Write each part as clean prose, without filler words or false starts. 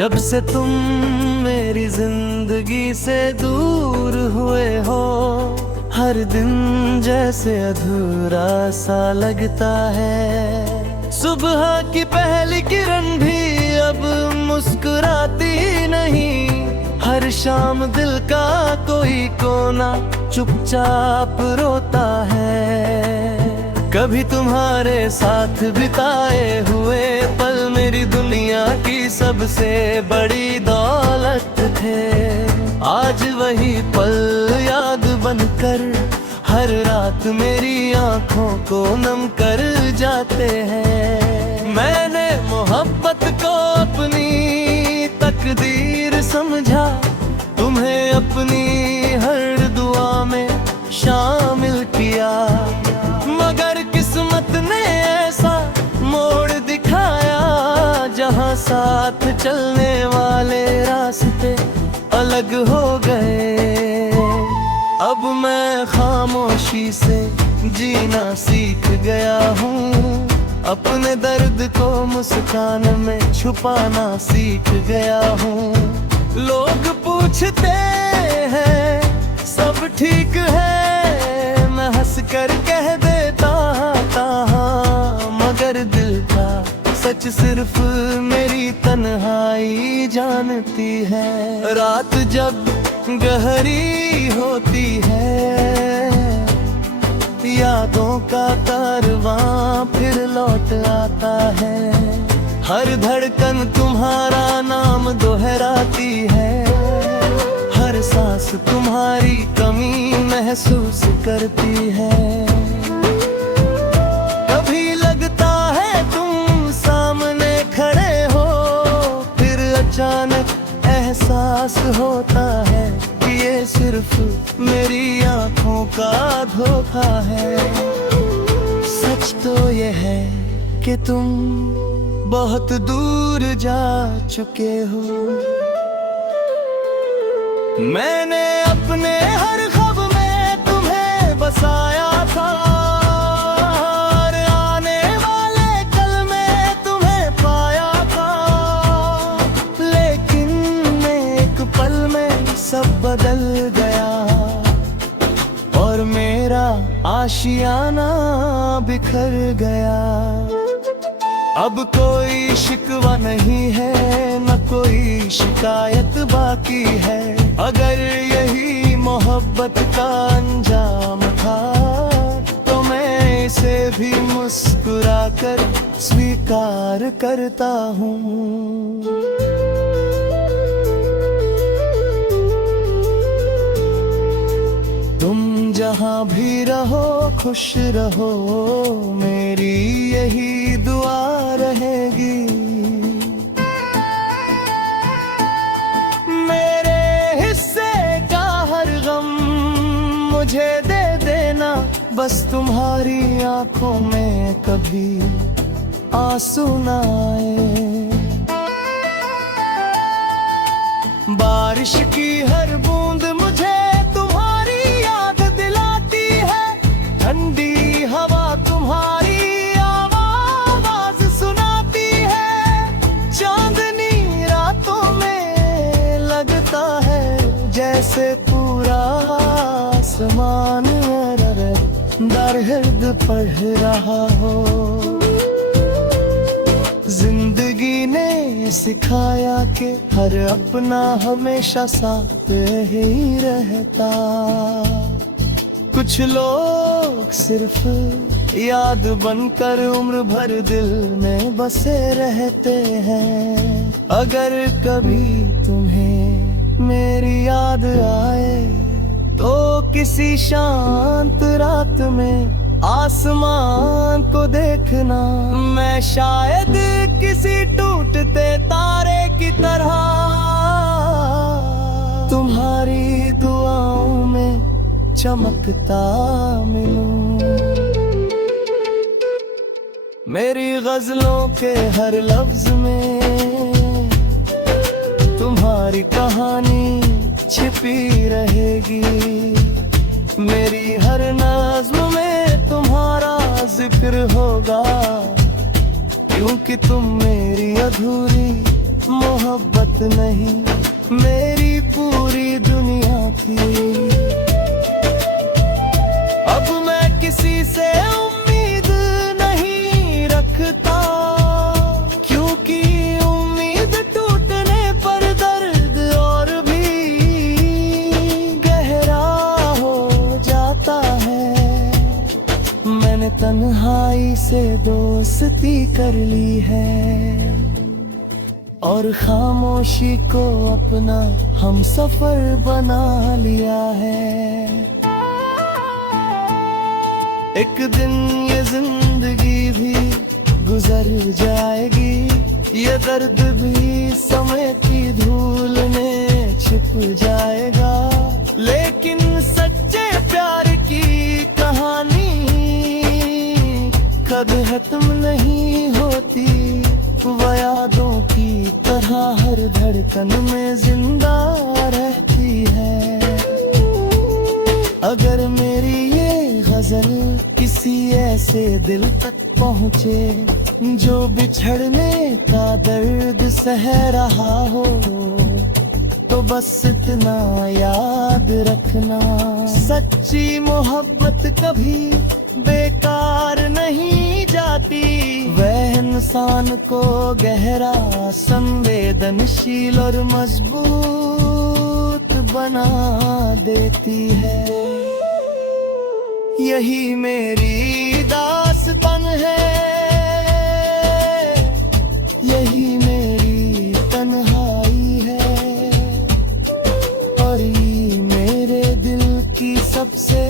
जब से तुम मेरी जिंदगी से दूर हुए हो, हर दिन जैसे अधूरा सा लगता है। सुबह की पहली किरण भी अब मुस्कुराती नहीं, हर शाम दिल का कोई कोना चुपचाप रोता है। कभी तुम्हारे साथ बिताए हुए पल मेरी दुनिया की सबसे बड़ी दौलत थे। आज वही पल याद बनकर हर रात मेरी आंखों को नम कर जाते हैं। मैंने मोहब्बत को अपनी तकदीर समझा, तुम्हें अपनी हर दुआ में शामिल किया, मगर किस्मत ने ऐसा मोड़ दिखाया जहां साथ चलने वाले रास्ते अलग हो गए। अब मैं खामोशी से जीना सीख गया हूँ, अपने दर्द को मुस्कान में छुपाना सीख गया हूँ। लोग पूछते हैं सब ठीक है, मैं हंस कर कह देता हाँ, मगर दिल का सच सिर्फ मेरी तन्हाई जानती है। रात जब गहरी होती है, यादों का कारवां फिर लौट आता है। हर धड़कन तुम्हारा नाम दोहराती है, हर सांस तुम्हारी कमी महसूस करती है। कभी लगता है तुम सामने खड़े हो, फिर अचानक एहसास होता है कि ये सिर्फ मेरी आंखों का धोखा है। सच तो ये है कि तुम बहुत दूर जा चुके हो। मैंने अपने हर ख्वाब में तुम्हें बसाया था, और आने वाले कल में तुम्हें पाया था, लेकिन एक पल में सब बदल गया और मेरा आशियाना बिखर गया। अब कोई शिकवा नहीं है, न कोई शिकायत बाकी है। अगर यही मोहब्बत का अंजाम था तो मैं इसे भी मुस्कुरा कर स्वीकार करता हूँ। तुम जहाँ भी रहो खुश रहो, मेरी यही दुआ रहेगी। मेरे हिस्से का हर गम मुझे दे देना, बस तुम्हारी आंखों में कभी आंसू न आए। बारिश की हर बूंद मुझे तुम्हारी याद दिलाती है, ठंडी हवा तुम्हारी आवाज सुनाती है। चांदनी रातों में लगता है जैसे पूरा आसमान दर्द पढ़ रहा हो। जिंदगी ने सिखाया कि हर अपना हमेशा साथ ही रहता। कुछ लोग सिर्फ याद बनकर उम्र भर दिल में बसे रहते हैं। अगर कभी तुम्हें मेरी याद आए तो किसी शांत रात में आसमान को देखना, मैं शायद किसी टूटते तारे की तरह तुम्हारी दुआओं में चमकता मिलूं। मेरी गजलों के हर लफ्ज में तुम्हारी कहानी छिपी रहेगी। मेरी हर नज़्म में तुम्हारा जिक्र होगा, क्योंकि तुम मेरी अधूरी मोहब्बत नहीं मेरी पूरी दुनिया थी। अब मैं किसी से उम्मीद नहीं रखता, क्योंकि उम्मीद टूटने पर दर्द और भी गहरा हो जाता है। मैंने तन्हाई से दोस्ती कर ली है और खामोशी को अपना हम सफर बना लिया है। एक दिन ये जिंदगी भी गुजर जाएगी, ये दर्द भी समय की धूल में छिप जाएगा। लेकिन सच्चे प्यार की कहानी कभी खत्म नहीं होती, वो यादों की तरह हर धड़कन में जिंदा रहती है। अगर मेरी ये गजल किसी ऐसे दिल तक पहुँचे जो बिछड़ने का दर्द सह रहा हो, तो बस इतना याद रखना, सच्ची मोहब्बत कभी बेकार नहीं जाती। वह इंसान को गहरा, संवेदनशील और मजबूत बना देती है। यही मेरी दास्तान है, यही मेरी तन्हाई है, और ये मेरे दिल की सबसे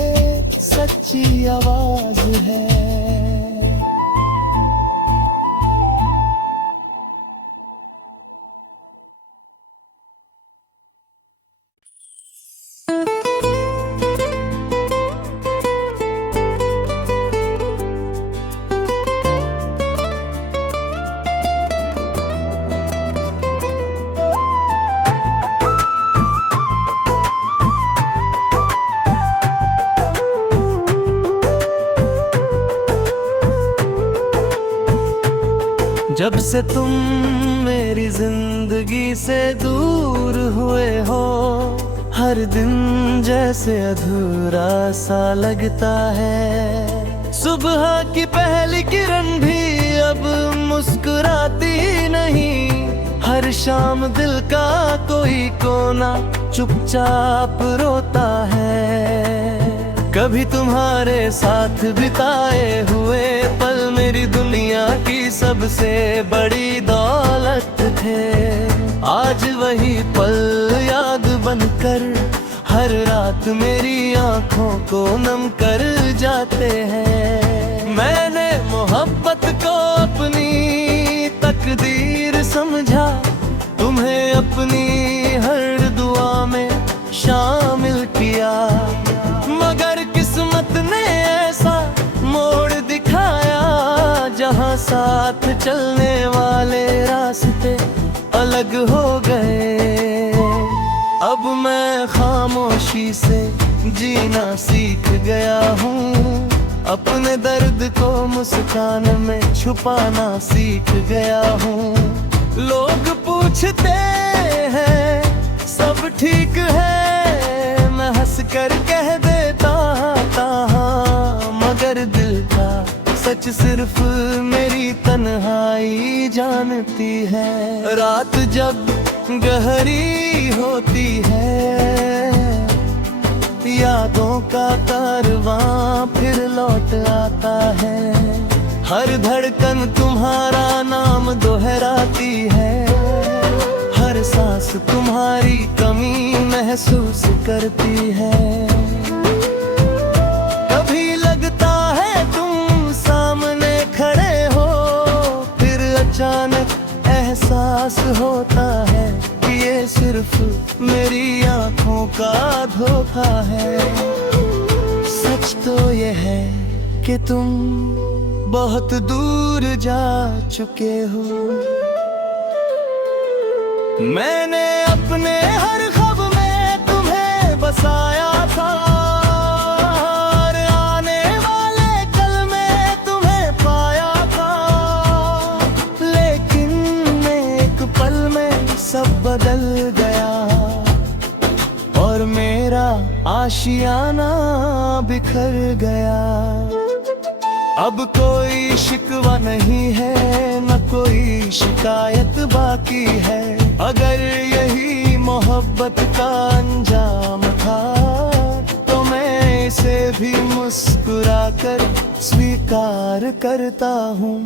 सच्ची आवाज है। जब से तुम मेरी जिंदगी से दूर हुए हो, हर दिन जैसे अधूरा सा लगता है। सुबह की पहली किरण भी अब मुस्कुराती नहीं, हर शाम दिल का कोई कोना चुपचाप रोता है। कभी तुम्हारे साथ बिताए हुए पल मेरी दुनिया की सबसे बड़ी दौलत थे। आज वही पल याद बनकर हर रात मेरी आंखों को नम कर जाते हैं। मैंने मोहब्बत को अपनी तकदीर समझा, तुम्हें अपनी हर दुआ में शामिल किया, मगर किस्मत ने ऐसा मोड़ दिखाया जहां साथ चलने वाले रास्ते अलग हो गए। अब मैं खामोशी से जीना सीख गया हूँ, अपने दर्द को मुस्कान में छुपाना सीख गया हूँ। लोग पूछते हैं सब ठीक है, मैं हंस कर कह देता था, मगर दिल का सच सिर्फ मेरी तन्हाई जानती है। रात जब गहरी होती है, यादों का कारवां फिर लौट आता है। हर धड़कन तुम्हारा नाम दोहराती है, हर सांस तुम्हारी कमी महसूस करती है। कभी लगता है तुम सामने खड़े हो, फिर अचानक एहसास होता है कि ये सिर्फ मेरी आंखों का धोखा है। सच तो ये है कि तुम बहुत दूर जा चुके हो। मैंने अपने हर ख्वाब में तुम्हें बसाया था, और आने वाले कल में तुम्हें पाया था, लेकिन एक पल में आशियाना बिखर गया। अब कोई शिकवा नहीं है, न कोई शिकायत बाकी है। अगर यही मोहब्बत का अंजाम था, तो मैं इसे भी मुस्कुरा कर स्वीकार करता हूँ।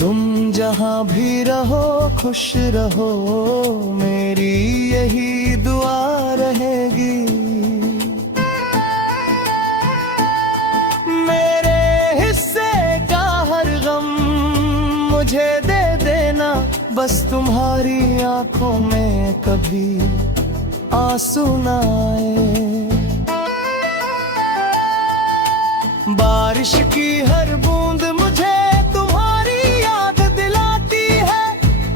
तुम जहाँ भी रहो खुश रहो, मेरी यही दुआ रहेगी। मेरे हिस्से का हर गम मुझे दे देना, बस तुम्हारी आंखों में कभी आंसू न आए। बारिश की हर बूंद मुझे तुम्हारी याद दिलाती है।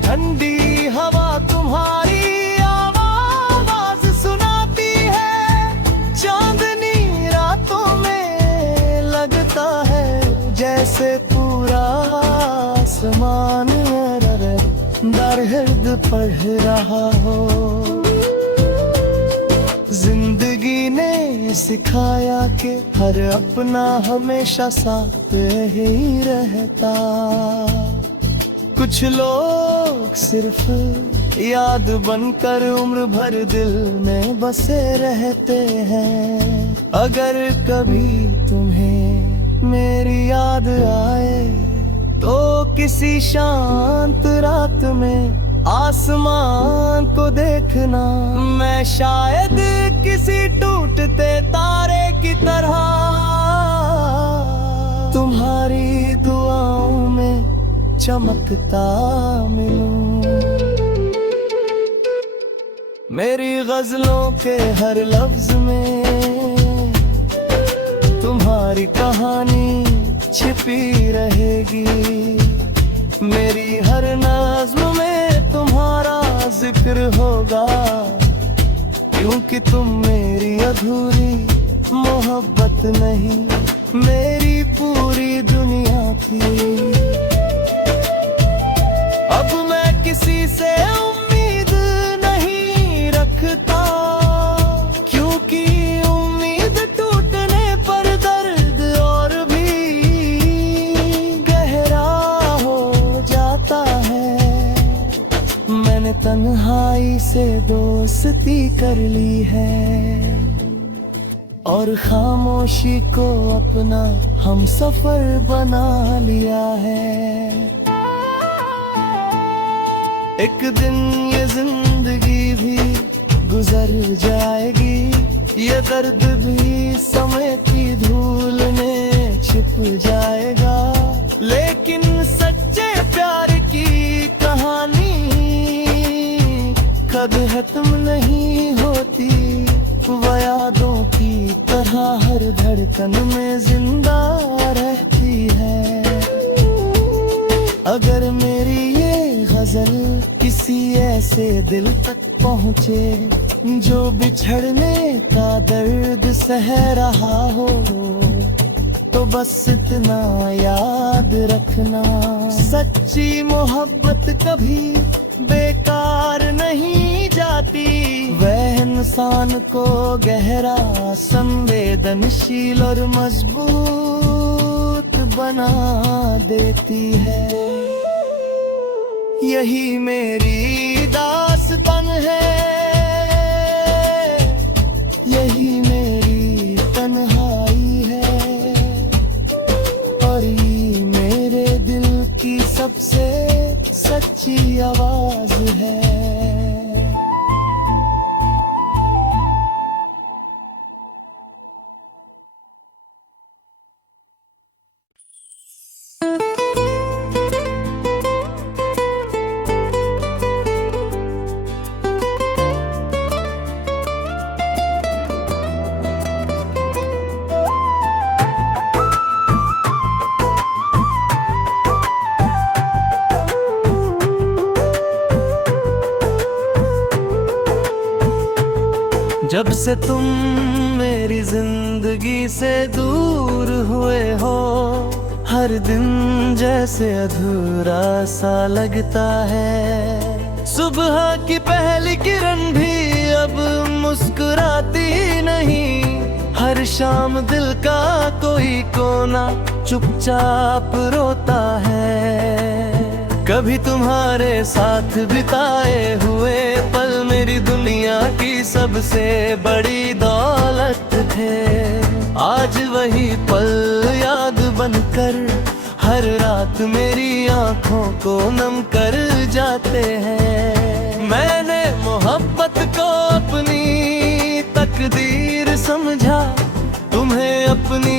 ठंडी हवा तुम्हारी आवाज सुनाती है। चांदनी रातों में लगता है जैसे पूरा आसमान मेरा दर्द पढ़ रहा हो। जिंदगी ने सिखाया कि हर अपना हमेशा साथ ही रहता। कुछ लोग सिर्फ याद बनकर उम्र भर दिल में बसे रहते हैं। अगर कभी तुम्हें मेरी याद आए, तो किसी शांत रात में आसमान को देखना। मैं शायद किसी टूटते तारे की तरह तुम्हारी दुआओं में चमकता मिलूं। मेरी गजलों के हर लफ्ज में तुम्हारी कहानी छिपी रहेगी। मेरी हर नज़्म में तुम्हारा जिक्र होगा, क्योंकि तुम मेरी अधूरी मोहब्बत नहीं, मेरी पूरी दुनिया थी। अब मैं किसी से उम्मीद नहीं रखता, क्योंकि उम्मीद टूटने पर दर्द और भी गहरा हो जाता है। मैंने तन्हाई से दोस्ती कर ली है, और खामोशी को अपना हम सफर बना लिया है। एक दिन ये जिंदगी भी गुजर जाएगी, ये दर्द भी समय की धूल में छिप जाएगा। लेकिन सच्चे प्यार की कहानी कभी खत्म नहीं होती। वो यादों की तरह हर धड़कन में जिंदा रहती है। अगर मेरी ये गजल किसी ऐसे दिल तक पहुँचे जो बिछड़ने का दर्द सह रहा हो, तो बस इतना याद रखना, सच्ची मोहब्बत कभी बेकार नहीं जाती। वह इंसान को गहरा, संवेदनशील और मजबूत बना देती है। यही मेरी दास्तान है, यही मेरी तन्हाई है, और ये मेरे दिल की सबसे सच्ची आवाज है। जब से तुम मेरी जिंदगी से दूर हुए हो, हर दिन जैसे अधूरा सा लगता है। सुबह की पहली किरण भी अब मुस्कुराती नहीं। हर शाम दिल का कोई कोना चुपचाप रोता है। कभी तुम्हारे साथ बिताए हुए पल मेरी दुनिया की सबसे बड़ी दौलत थे। आज वही पल याद बनकर हर रात मेरी आंखों को नम कर जाते हैं। मैंने मोहब्बत को अपनी तकदीर समझा, तुम्हें अपनी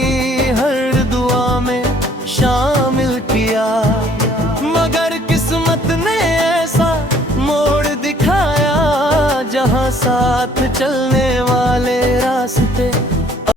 हर दुआ में शामिल किया। मगर किस्मत ने ऐसा मोड़ दिखाया, जहां साथ चलने वाला